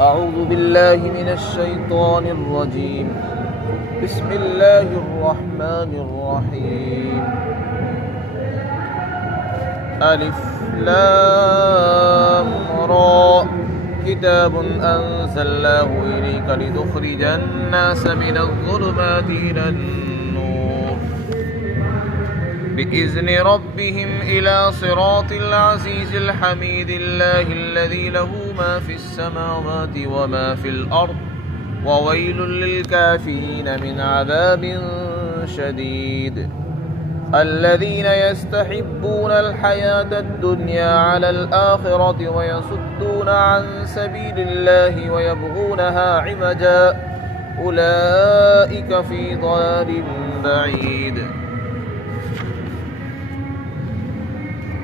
أعوذ بالله من الشيطان الرجيم. بسم الله الرحمن الرحيم. ألف لام را كتاب أنزلناه إليك لتخرج الناس من الظلمات إلى النور بإذن ربهم إلى صراط العزيز الحميد الله الذي له ما في السماوات وما في الأرض وويل للكافرين من عذاب شديد. الذين يستحبون الحياة الدنيا على الآخرة ويصدون عن سبيل الله ويبغونها عوجا أولئك في ضلال بعيد.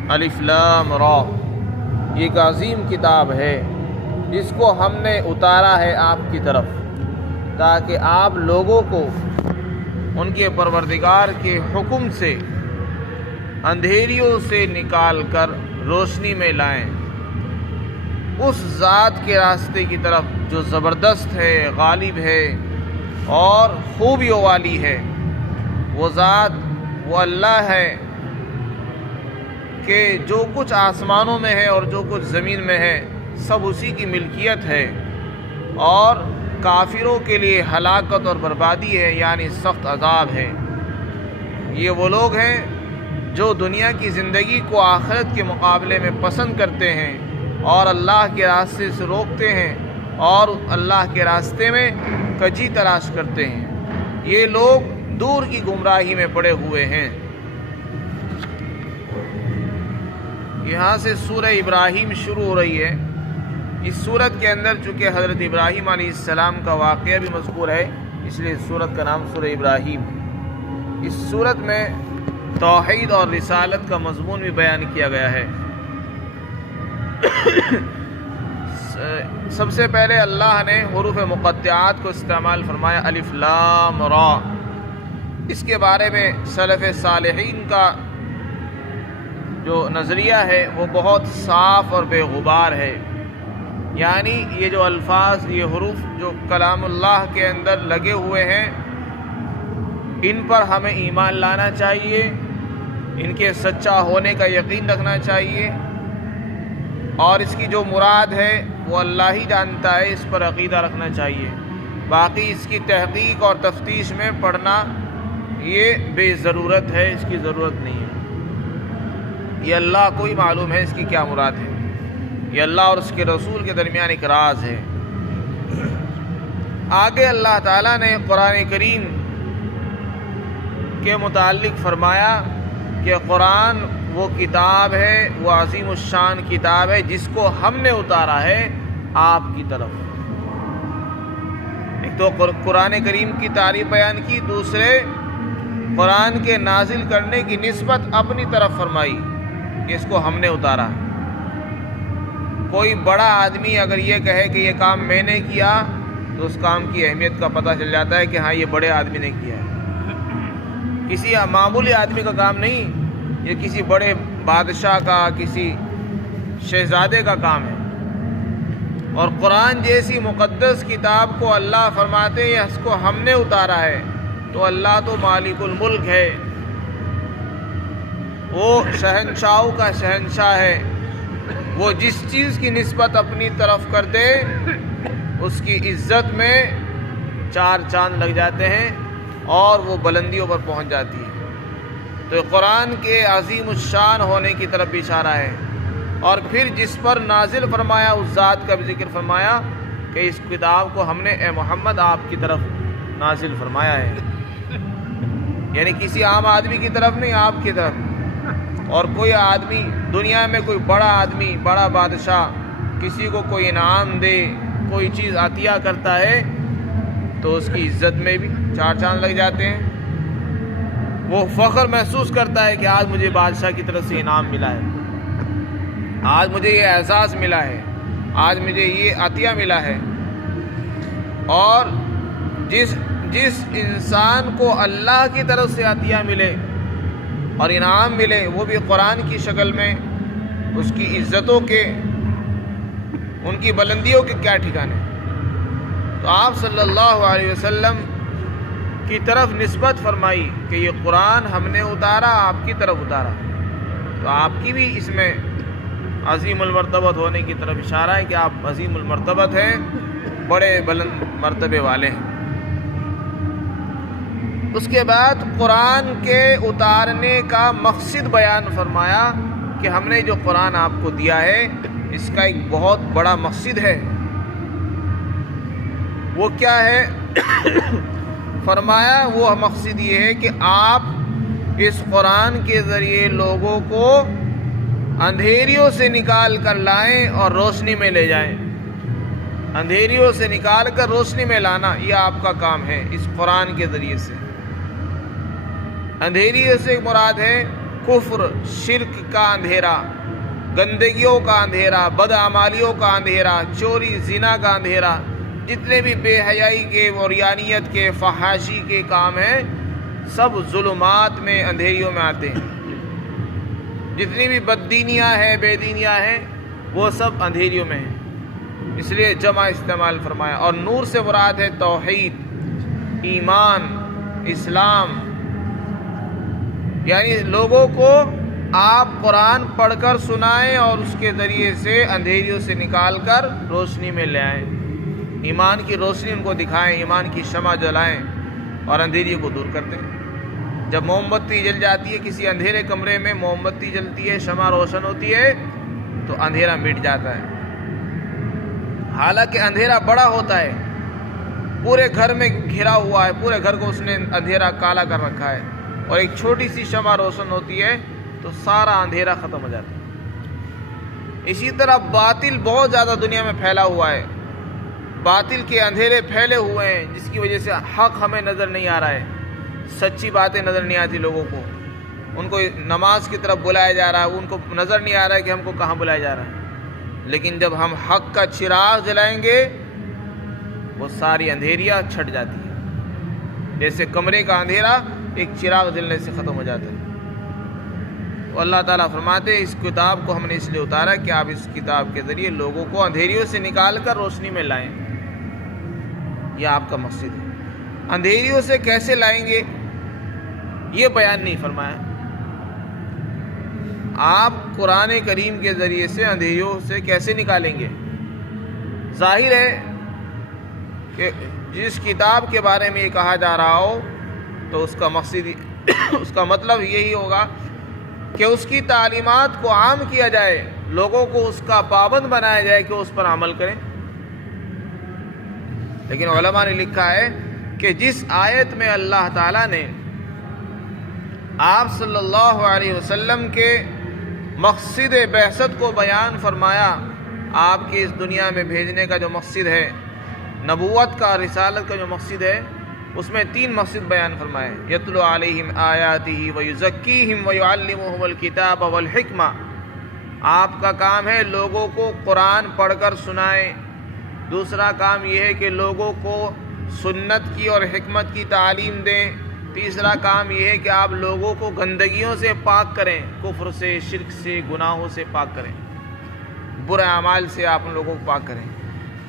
الف لام را، یہ ایک عظیم کتاب ہے جس کو ہم نے اتارا ہے آپ کی طرف تاکہ آپ لوگوں کو ان کے پروردگار کے حکم سے اندھیریوں سے نکال کر روشنی میں لائیں، اس ذات کے راستے کی طرف جو زبردست ہے، غالب ہے اور خوبیوں والی ہے۔ وہ ذات، وہ اللہ ہے کہ جو کچھ آسمانوں میں ہے اور جو کچھ زمین میں ہے سب اسی کی ملکیت ہے، اور کافروں کے لیے ہلاکت اور بربادی ہے، یعنی سخت عذاب ہے۔ یہ وہ لوگ ہیں جو دنیا کی زندگی کو آخرت کے مقابلے میں پسند کرتے ہیں اور اللہ کے راستے سے روکتے ہیں اور اللہ کے راستے میں کجی تلاش کرتے ہیں۔ یہ لوگ دور کی گمراہی میں پڑے ہوئے ہیں۔ یہاں سے سورہ ابراہیم شروع ہو رہی ہے۔ اس سورت کے اندر چونکہ حضرت ابراہیم علیہ السلام کا واقعہ بھی مذکور ہے، اس لیے اس سورت کا نام سورہ ابراہیم۔ اس سورت میں توحید اور رسالت کا مضمون بھی بیان کیا گیا ہے۔ سب سے پہلے اللہ نے حروف مقطعات کو استعمال فرمایا، الف لام را۔ اس کے بارے میں سلف صالحین کا جو نظریہ ہے وہ بہت صاف اور بے غبار ہے، یعنی یہ جو الفاظ، یہ حروف جو کلام اللہ کے اندر لگے ہوئے ہیں، ان پر ہمیں ایمان لانا چاہیے، ان کے سچا ہونے کا یقین رکھنا چاہیے، اور اس کی جو مراد ہے وہ اللہ ہی جانتا ہے، اس پر عقیدہ رکھنا چاہیے۔ باقی اس کی تحقیق اور تفتیش میں پڑھنا یہ بے ضرورت ہے، اس کی ضرورت نہیں ہے۔ یہ اللہ کو ہی معلوم ہے اس کی کیا مراد ہے، یہ اللہ اور اس کے رسول کے درمیان ایک راز ہے۔ آگے اللہ تعالیٰ نے قرآن کریم کے متعلق فرمایا کہ قرآن وہ کتاب ہے، وہ عظیم الشان کتاب ہے جس کو ہم نے اتارا ہے آپ کی طرف۔ ایک تو قرآن کریم کی تعریف بیان کی، دوسرے قرآن کے نازل کرنے کی نسبت اپنی طرف فرمائی کہ اس کو ہم نے اتارا ہے۔ کوئی بڑا آدمی اگر یہ کہے کہ یہ کام میں نے کیا تو اس کام کی اہمیت کا پتہ چل جاتا ہے کہ ہاں یہ بڑے آدمی نے کیا ہے، کسی معمولی آدمی کا کام نہیں، یہ کسی بڑے بادشاہ کا، کسی شہزادے کا کام ہے۔ اور قرآن جیسی مقدس کتاب کو اللہ فرماتے ہیں اس کو ہم نے اتارا ہے، تو اللہ تو مالک الملک ہے، وہ شہنشاہوں کا شہنشاہ ہے۔ وہ جس چیز کی نسبت اپنی طرف کر دے اس کی عزت میں چار چاند لگ جاتے ہیں اور وہ بلندیوں پر پہنچ جاتی ہے۔ تو قرآن کے عظیم الشان ہونے کی طرف بھی اشارہ ہے، اور پھر جس پر نازل فرمایا اس ذات کا بھی ذکر فرمایا کہ اس کتاب کو ہم نے اے محمد آپ کی طرف نازل فرمایا ہے، یعنی کسی عام آدمی کی طرف نہیں، آپ کی طرف۔ اور کوئی آدمی دنیا میں، کوئی بڑا آدمی، بڑا بادشاہ کسی کو کوئی انعام دے، کوئی چیز عطیہ کرتا ہے تو اس کی عزت میں بھی چار چاند لگ جاتے ہیں۔ وہ فخر محسوس کرتا ہے کہ آج مجھے بادشاہ کی طرف سے انعام ملا ہے، آج مجھے یہ اعزاز ملا ہے، آج مجھے یہ عطیہ ملا ہے۔ اور جس انسان کو اللہ کی طرف سے عطیہ ملے اور انعام ملے، وہ بھی قرآن کی شکل میں، اس کی عزتوں کے کی بلندیوں کے کیا ٹھکانے. تو آپ صلی اللہ علیہ وسلم کی طرف نسبت فرمائی کہ یہ قرآن ہم نے اتارا، آپ کی طرف اتارا. تو آپ کی بھی اس میں عظیم المرتبت ہونے کی طرف اشارہ ہے کہ آپ عظیم المرتبت ہیں، بڑے بلند مرتبے والے ہیں. اس کے بعد قرآن کے اتارنے کا مقصد بیان فرمایا کہ ہم نے جو قرآن آپ کو دیا ہے اس کا ایک بہت بڑا مقصد ہے. وہ کیا ہے؟ فرمایا وہ مقصد یہ ہے کہ آپ اس قرآن کے ذریعے لوگوں کو اندھیریوں سے نکال کر لائیں اور روشنی میں لے جائیں. اندھیریوں سے نکال کر روشنی میں لانا یہ آپ کا کام ہے اس قرآن کے ذریعے سے. اندھیریوں سے مراد ہے کفر، شرک کا اندھیرا، گندگیوں کا اندھیرا، بدعمالیوں کا اندھیرا، چوری زنا کا اندھیرا، جتنے بھی بے حیائی کے، عریانیت کے، فحاشی کے کام ہیں سب ظلمات میں، اندھیریوں میں آتے ہیں. جتنی بھی بددینیاں ہیں، بے دینیاں ہیں، وہ سب اندھیریوں میں ہیں. اس لیے جمع استعمال فرمایا. اور نور سے مراد ہے توحید، ایمان، اسلام. یعنی لوگوں کو آپ قرآن پڑھ کر سنائیں اور اس کے ذریعے سے اندھیریوں سے نکال کر روشنی میں لے آئیں. ایمان کی روشنی ان کو دکھائیں، ایمان کی شمع جلائیں اور اندھیری کو دور کر دیں. جب موم بتی جل جاتی ہے کسی اندھیرے کمرے میں، موم بتی جلتی ہے، شمع روشن ہوتی ہے تو اندھیرا مٹ جاتا ہے. حالانکہ اندھیرا بڑا ہوتا ہے، پورے گھر میں گھرا ہوا ہے، پورے گھر کو اس نے اندھیرا کالا کر رکھا ہے، اور ایک چھوٹی سی شمع روشن ہوتی ہے تو سارا اندھیرا ختم ہو جاتا ہے. اسی طرح باطل بہت زیادہ دنیا میں پھیلا ہوا ہے، باطل کے اندھیرے پھیلے ہوئے ہیں جس کی وجہ سے حق ہمیں نظر نہیں آ رہا ہے، سچی باتیں نظر نہیں آتی لوگوں کو. ان کو نماز کی طرف بلایا جا رہا ہے، ان کو نظر نہیں آ رہا ہے کہ ہم کو کہاں بلایا جا رہا ہے. لیکن جب ہم حق کا چراغ جلائیں گے وہ ساری اندھیریاں چھٹ جاتی ہیں، جیسے کمرے کا اندھیرا ایک چراغ جلنے سے ختم ہو جاتا ہے. تو اللہ تعالیٰ فرماتے ہیں اس کتاب کو ہم نے اس لیے اتارا کہ آپ اس کتاب کے ذریعے لوگوں کو اندھیریوں سے نکال کر روشنی میں لائیں. یہ آپ کا مقصد ہے. اندھیریوں سے کیسے لائیں گے یہ بیان نہیں فرمایا. آپ قرآن کریم کے ذریعے سے اندھیریوں سے کیسے نکالیں گے؟ ظاہر ہے کہ جس کتاب کے بارے میں یہ کہا جا رہا ہو تو اس کا مقصد اس کا مطلب یہی ہوگا کہ اس کی تعلیمات کو عام کیا جائے، لوگوں کو اس کا پابند بنایا جائے کہ اس پر عمل کریں. لیکن علماء نے لکھا ہے کہ جس آیت میں اللہ تعالیٰ نے آپ صلی اللہ علیہ وسلم کے مقصد بعثت کو بیان فرمایا، آپ کے اس دنیا میں بھیجنے کا جو مقصد ہے، نبوت کا، رسالت کا جو مقصد ہے، اس میں 3 مقصد بیان فرمائے. یتلو علیہم آیاتہ ویزکیہم ویعلمہم الکتاب والحکمہ. آپ کا کام ہے لوگوں کو قرآن پڑھ کر سنائیں. دوسرا کام یہ ہے کہ لوگوں کو سنت کی اور حکمت کی تعلیم دیں. تیسرا کام یہ ہے کہ آپ لوگوں کو گندگیوں سے پاک کریں، کفر سے، شرک سے، گناہوں سے پاک کریں، برے اعمال سے آپ ان لوگوں کو پاک کریں.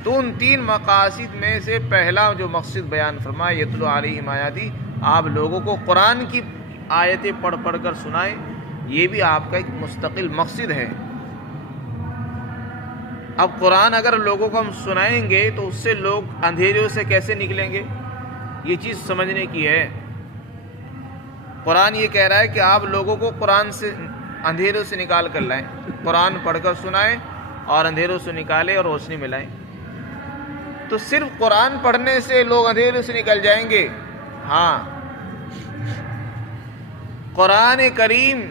تو ان 3 مقاصد میں سے پہلا جو مقصد بیان فرمایا یتلو علیہم آیاتی، آپ لوگوں کو قرآن کی آیتیں پڑھ پڑھ کر سنائیں، یہ بھی آپ کا ایک مستقل مقصد ہے. اب قرآن اگر لوگوں کو ہم سنائیں گے تو اس سے لوگ اندھیریوں سے کیسے نکلیں گے؟ یہ چیز سمجھنے کی ہے. قرآن یہ کہہ رہا ہے کہ آپ لوگوں کو قرآن سے اندھیروں سے نکال کر لائیں، قرآن پڑھ کر سنائیں اور اندھیروں سے نکالیں اور روشنی میں لائیں. تو صرف قرآن پڑھنے سے لوگ اندھیروں سے نکل جائیں گے؟ ہاں، قرآن کریم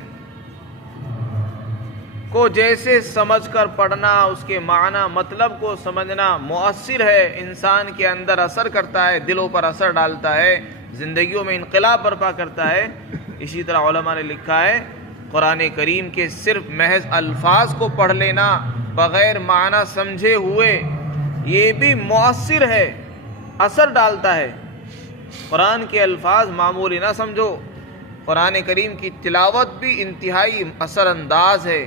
کو جیسے سمجھ کر پڑھنا، اس کے معنی مطلب کو سمجھنا مؤثر ہے، انسان کے اندر اثر کرتا ہے، دلوں پر اثر ڈالتا ہے، زندگیوں میں انقلاب برپا کرتا ہے. اسی طرح علماء نے لکھا ہے قرآن کریم کے صرف محض الفاظ کو پڑھ لینا بغیر معنی سمجھے ہوئے یہ بھی مؤثر ہے، اثر ڈالتا ہے. قرآن کے الفاظ معمولی نہ سمجھو، قرآن کریم کی تلاوت بھی انتہائی اثر انداز ہے.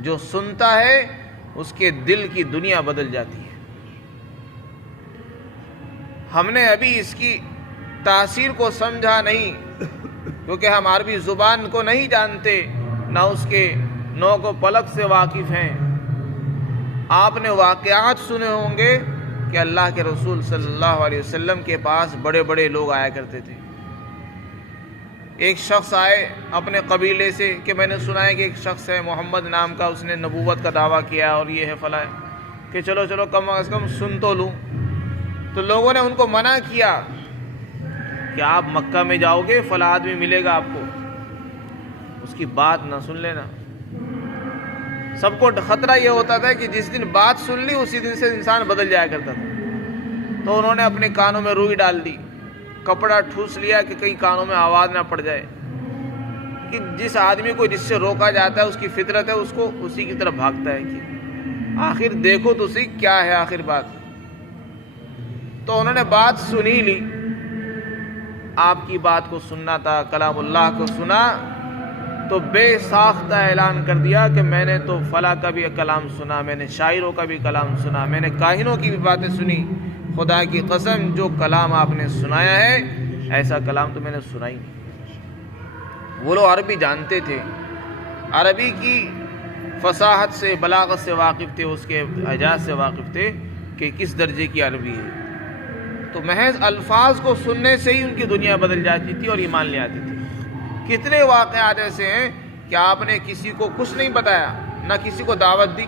جو سنتا ہے اس کے دل کی دنیا بدل جاتی ہے۔ ہم نے ابھی اس کی تاثیر کو سمجھا نہیں، کیونکہ ہم عربی زبان کو نہیں جانتے، نہ اس کے نوک و پلک سے واقف ہیں۔ آپ نے واقعات سنے ہوں گے کہ اللہ کے رسول صلی اللہ علیہ وسلم کے پاس بڑے بڑے لوگ آیا کرتے تھے۔ ایک شخص آئے اپنے قبیلے سے، کہ میں نے سنا ہے کہ ایک شخص ہے محمد نام کا، اس نے نبوت کا دعویٰ کیا اور یہ ہے فلاں، کہ چلو کم از کم سن تو لوں۔ تو لوگوں نے ان کو منع کیا کہ آپ مکہ میں جاؤ گے، فلاں آدمی ملے گا آپ کو، اس کی بات نہ سن لینا۔ سب کو خطرہ یہ ہوتا تھا کہ جس دن بات سن لی اسی دن سے انسان بدل جایا کرتا تھا۔ تو انہوں نے اپنے کانوں میں روئی ڈال دی، کپڑا ٹھوس لیا کہ کہیں کانوں میں آواز نہ پڑ جائے، کہ جس آدمی کو جس سے روکا جاتا ہے اس کی فطرت ہے اس کو اسی کی طرف بھاگتا ہے، کہ آخر دیکھو تو صحیح کیا ہے آخر بات۔ تو انہوں نے بات سنی لی، آپ کی بات کو سننا تھا، کلام اللہ کو سنا، تو بے ساختہ اعلان کر دیا کہ میں نے تو فلاں کا بھی کلام سنا، میں نے شاعروں کا بھی کلام سنا، میں نے کاہنوں کی بھی باتیں سنی، خدا کی قسم جو کلام آپ نے سنایا ہے ایسا کلام تو میں نے سنا ہی نہیں۔ وہ لوگ عربی جانتے تھے، عربی کی فصاحت سے، بلاغت سے واقف تھے، اس کے اعجاز سے واقف تھے کہ کس درجے کی عربی ہے۔ تو محض الفاظ کو سننے سے ہی ان کی دنیا بدل جاتی تھی اور ایمان لے آتی تھی۔ کتنے واقعات ایسے ہیں کہ آپ نے کسی کو کچھ نہیں بتایا، نہ کسی کو دعوت دی،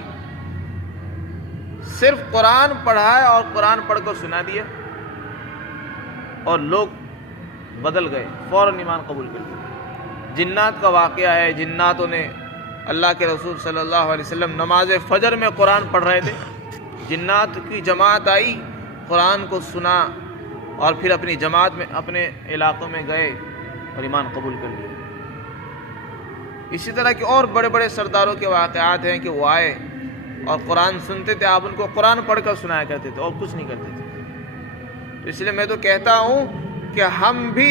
صرف قرآن پڑھایا اور قرآن پڑھ کر سنا دیا، اور لوگ بدل گئے، فوراً ایمان قبول کر لیا۔ جنات کا واقعہ ہے، جناتوں نے اللہ کے رسول صلی اللہ علیہ وسلم نماز فجر میں قرآن پڑھ رہے تھے، جنات کی جماعت آئی، قرآن کو سنا اور پھر اپنی جماعت میں اپنے علاقوں میں گئے اور ایمان قبول کر لیا۔ اسی طرح کے اور بڑے بڑے سرداروں کے واقعات ہیں کہ وہ آئے اور قرآن سنتے تھے، آپ ان کو قرآن پڑھ کر سنایا کرتے تھے اور کچھ نہیں کرتے تھے۔ تو اس لیے میں تو کہتا ہوں کہ ہم بھی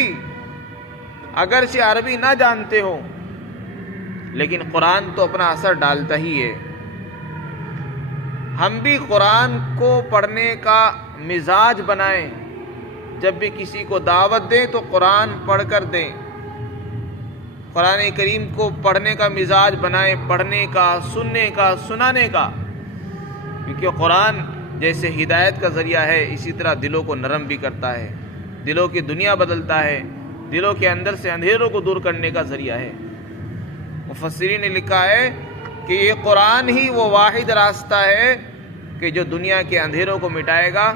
اگرچہ عربی نہ جانتے ہوں لیکن قرآن تو اپنا اثر ڈالتا ہی ہے۔ ہم بھی قرآن کو پڑھنے کا مزاج بنائیں، جب بھی کسی کو دعوت دیں تو قرآن پڑھ کر دیں، قرآن کریم کو پڑھنے کا مزاج بنائیں، پڑھنے کا، سننے کا، سنانے کا، کیونکہ قرآن جیسے ہدایت کا ذریعہ ہے اسی طرح دلوں کو نرم بھی کرتا ہے، دلوں کی دنیا بدلتا ہے، دلوں کے اندر سے اندھیروں کو دور کرنے کا ذریعہ ہے۔ مفسرین نے لکھا ہے کہ یہ قرآن ہی وہ واحد راستہ ہے کہ جو دنیا کے اندھیروں کو مٹائے گا،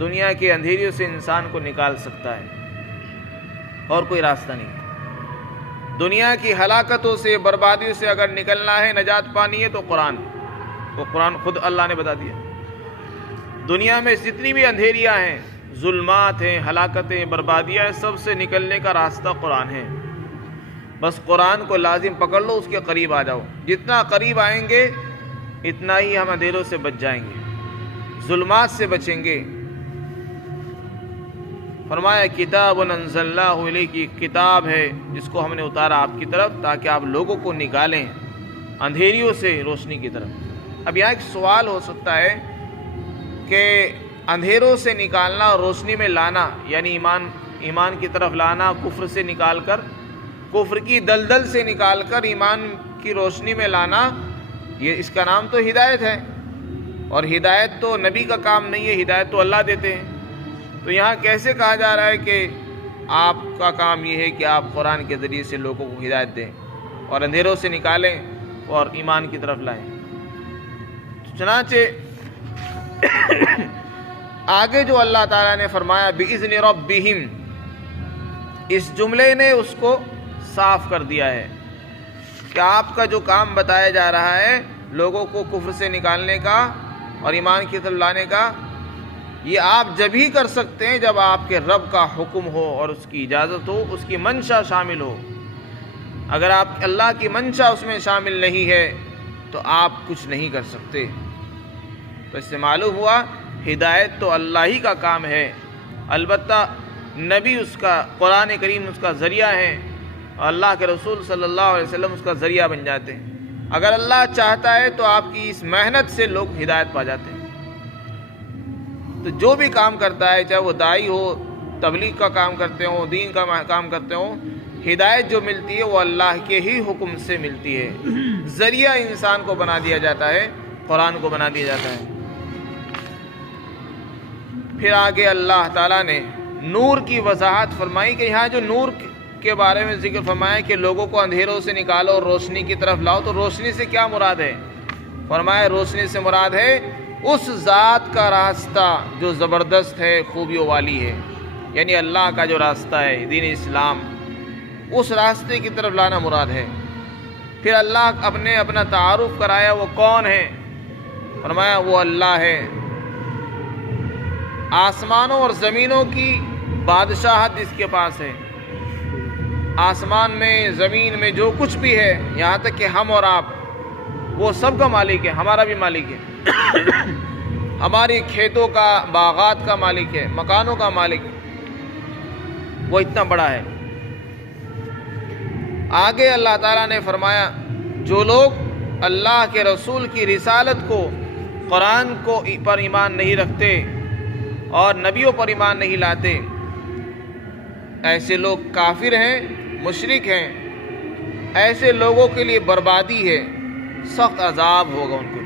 دنیا کے اندھیریوں سے انسان کو نکال سکتا ہے، اور کوئی راستہ نہیں۔ دنیا کی ہلاکتوں سے، بربادیوں سے اگر نکلنا ہے، نجات پانی ہے تو قرآن، وہ قرآن خود اللہ نے بتا دیا۔ دنیا میں جتنی بھی اندھیریاں ہیں، ظلمات ہیں، ہلاکتیں، بربادیاں ہیں، سب سے نکلنے کا راستہ قرآن ہے۔ بس قرآن کو لازم پکڑ لو، اس کے قریب آ جاؤ، جتنا قریب آئیں گے اتنا ہی ہم اندھیروں سے بچ جائیں گے، ظلمات سے بچیں گے۔ فرمایا کتاب انزلناہ الیک، کی کتاب ہے جس کو ہم نے اتارا آپ کی طرف تاکہ آپ لوگوں کو نکالیں اندھیریوں سے روشنی کی طرف۔ اب یہاں ایک سوال ہو سکتا ہے کہ اندھیروں سے نکالنا اور روشنی میں لانا، یعنی ایمان کی طرف لانا، کفر سے نکال کر، کفر کی دلدل سے نکال کر ایمان کی روشنی میں لانا، یہ اس کا نام تو ہدایت ہے، اور ہدایت تو نبی کا کام نہیں ہے، ہدایت تو اللہ دیتے ہیں۔ تو یہاں کیسے کہا جا رہا ہے کہ آپ کا کام یہ ہے کہ آپ قرآن کے ذریعے سے لوگوں کو ہدایت دیں اور اندھیروں سے نکالیں اور ایمان کی طرف لائیں؟ چنانچہ آگے جو اللہ تعالیٰ نے فرمایا بِإِذْنِ رَبِّهِمْ، اس جملے نے اس کو صاف کر دیا ہے کہ آپ کا جو کام بتایا جا رہا ہے لوگوں کو کفر سے نکالنے کا اور ایمان کی طرف لانے کا، یہ آپ جب ہی کر سکتے ہیں جب آپ کے رب کا حکم ہو اور اس کی اجازت ہو، اس کی منشا شامل ہو۔ اگر آپ اللہ کی منشا اس میں شامل نہیں ہے تو آپ کچھ نہیں کر سکتے۔ تو اس سے معلوم ہوا ہدایت تو اللہ ہی کا کام ہے، البتہ نبی اس کا، قرآن کریم اس کا ذریعہ ہے، اور اللہ کے رسول صلی اللہ علیہ وسلم اس کا ذریعہ بن جاتے ہیں۔ اگر اللہ چاہتا ہے تو آپ کی اس محنت سے لوگ ہدایت پا جاتے ہیں۔ تو جو بھی کام کرتا ہے، چاہے وہ داعی ہو، تبلیغ کا کام کرتے ہوں، دین کا کام کرتے ہوں، ہدایت جو ملتی ہے وہ اللہ کے ہی حکم سے ملتی ہے۔ ذریعہ انسان کو بنا دیا جاتا ہے، قرآن کو بنا دیا جاتا ہے۔ پھر آگے اللہ تعالیٰ نے نور کی وضاحت فرمائی کہ یہاں جو نور کے بارے میں ذکر فرمایا کہ لوگوں کو اندھیروں سے نکالو اور روشنی کی طرف لاؤ، تو روشنی سے کیا مراد ہے؟ فرمایا روشنی سے مراد ہے اس ذات کا راستہ جو زبردست ہے، خوبیوں والی ہے، یعنی اللہ کا جو راستہ ہے دین اسلام، اس راستے کی طرف لانا مراد ہے۔ پھر اللہ اپنا تعارف کرایا وہ کون ہے، فرمایا وہ اللہ ہے، آسمانوں اور زمینوں کی بادشاہت جس کے پاس ہے، آسمان میں زمین میں جو کچھ بھی ہے، یہاں تک کہ ہم اور آپ، وہ سب کا مالک ہے، ہمارا بھی مالک ہے، ہماری کھیتوں کا، باغات کا مالک ہے، مکانوں کا مالک ہے، وہ اتنا بڑا ہے۔ آگے اللہ تعالیٰ نے فرمایا جو لوگ اللہ کے رسول کی رسالت کو، قرآن کو پر ایمان نہیں رکھتے اور نبیوں پر ایمان نہیں لاتے، ایسے لوگ کافر ہیں، مشرک ہیں، ایسے لوگوں کے لیے بربادی ہے، سخت عذاب ہوگا ان کو۔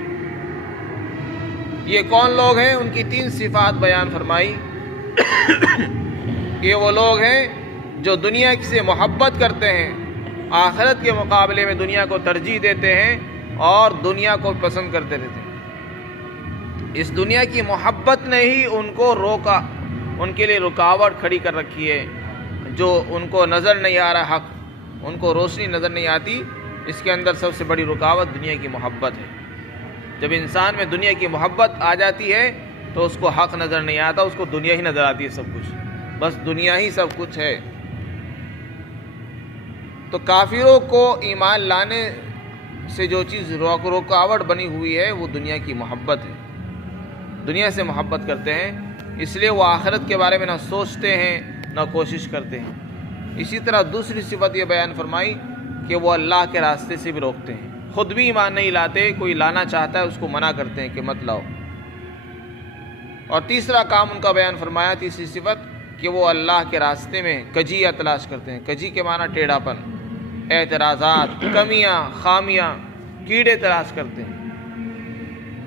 یہ کون لوگ ہیں؟ ان کی 3 صفات بیان فرمائی۔ یہ وہ لوگ ہیں جو دنیا سے محبت کرتے ہیں، آخرت کے مقابلے میں دنیا کو ترجیح دیتے ہیں اور دنیا کو پسند کرتے رہتے ہیں۔ اس دنیا کی محبت نے ہی ان کو روکا، ان کے لیے رکاوٹ کھڑی کر رکھی ہے، جو ان کو نظر نہیں آ رہا حق، ان کو روشنی نظر نہیں آتی۔ اس کے اندر سب سے بڑی رکاوٹ دنیا کی محبت ہے۔ جب انسان میں دنیا کی محبت آ جاتی ہے تو اس کو حق نظر نہیں آتا، اس کو دنیا ہی نظر آتی ہے، سب کچھ، بس دنیا ہی سب کچھ ہے۔ تو کافروں کو ایمان لانے سے جو چیز رکاوٹ بنی ہوئی ہے وہ دنیا کی محبت ہے، دنیا سے محبت کرتے ہیں، اس لیے وہ آخرت کے بارے میں نہ سوچتے ہیں نہ کوشش کرتے ہیں۔ اسی طرح دوسری صفت یہ بیان فرمائی کہ وہ اللہ کے راستے سے بھی روکتے ہیں، خود بھی ایمان نہیں لاتے، کوئی لانا چاہتا ہے اس کو منع کرتے ہیں کہ مت لاؤ۔ اور تیسرا کام ان کا بیان فرمایا، تیسری صفت، کہ وہ اللہ کے راستے میں کجیہ تلاش کرتے ہیں۔ کجی کے معنی ٹیڑھا پن، اعتراضات، کمیاں، خامیاں، کیڑے تلاش کرتے ہیں۔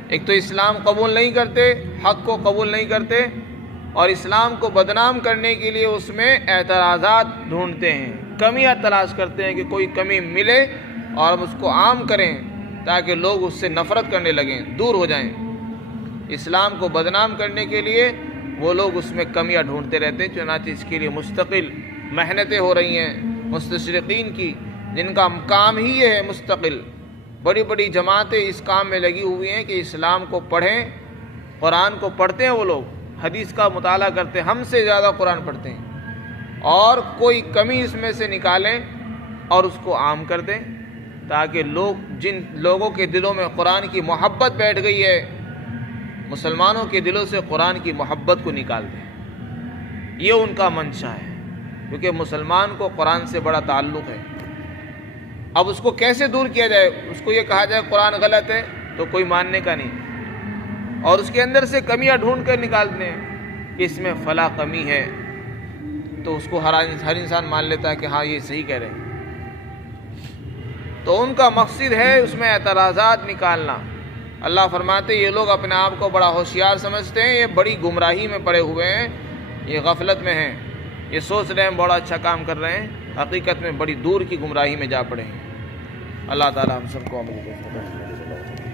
ایک تو اسلام قبول نہیں کرتے، حق کو قبول نہیں کرتے، اور اسلام کو بدنام کرنے کے لیے اس میں اعتراضات ڈھونڈتے ہیں، کمیاں تلاش کرتے ہیں کہ کوئی کمی ملے اور ہم اس کو عام کریں تاکہ لوگ اس سے نفرت کرنے لگیں، دور ہو جائیں۔ اسلام کو بدنام کرنے کے لیے وہ لوگ اس میں کمیاں ڈھونڈتے رہتے ہیں، چنانچہ اس کے لیے مستقل محنتیں ہو رہی ہیں مستشرقین کی، جن کا کام ہی یہ ہے مستقل۔ بڑی بڑی جماعتیں اس کام میں لگی ہوئی ہیں کہ اسلام کو پڑھیں، قرآن کو پڑھتے ہیں، وہ لوگ حدیث کا مطالعہ کرتے ہیں، ہم سے زیادہ قرآن پڑھتے ہیں، اور کوئی کمی اس میں سے نکالیں اور اس کو عام کر دیں تاکہ جن لوگوں کے دلوں میں قرآن کی محبت بیٹھ گئی ہے، مسلمانوں کے دلوں سے قرآن کی محبت کو نکال دیں۔ یہ ان کا منشا ہے، کیونکہ مسلمان کو قرآن سے بڑا تعلق ہے۔ اب اس کو کیسے دور کیا جائے؟ اس کو یہ کہا جائے قرآن غلط ہے تو کوئی ماننے کا نہیں، اور اس کے اندر سے کمیاں ڈھونڈ کر نکالتے ہیں کہ اس میں فلاں کمی ہے، تو اس کو ہر انسان مان لیتا ہے کہ ہاں یہ صحیح کہہ رہے ہیں۔ تو ان کا مقصد ہے اس میں اعتراضات نکالنا۔ اللہ فرماتے یہ لوگ اپنے آپ کو بڑا ہوشیار سمجھتے ہیں، یہ بڑی گمراہی میں پڑے ہوئے ہیں، یہ غفلت میں ہیں، یہ سوچ رہے ہیں بڑا اچھا کام کر رہے ہیں، حقیقت میں بڑی دور کی گمراہی میں جا پڑے ہیں۔ اللہ تعالی ہم سب کو عمل کرنے کی توفیق عطا فرمائے۔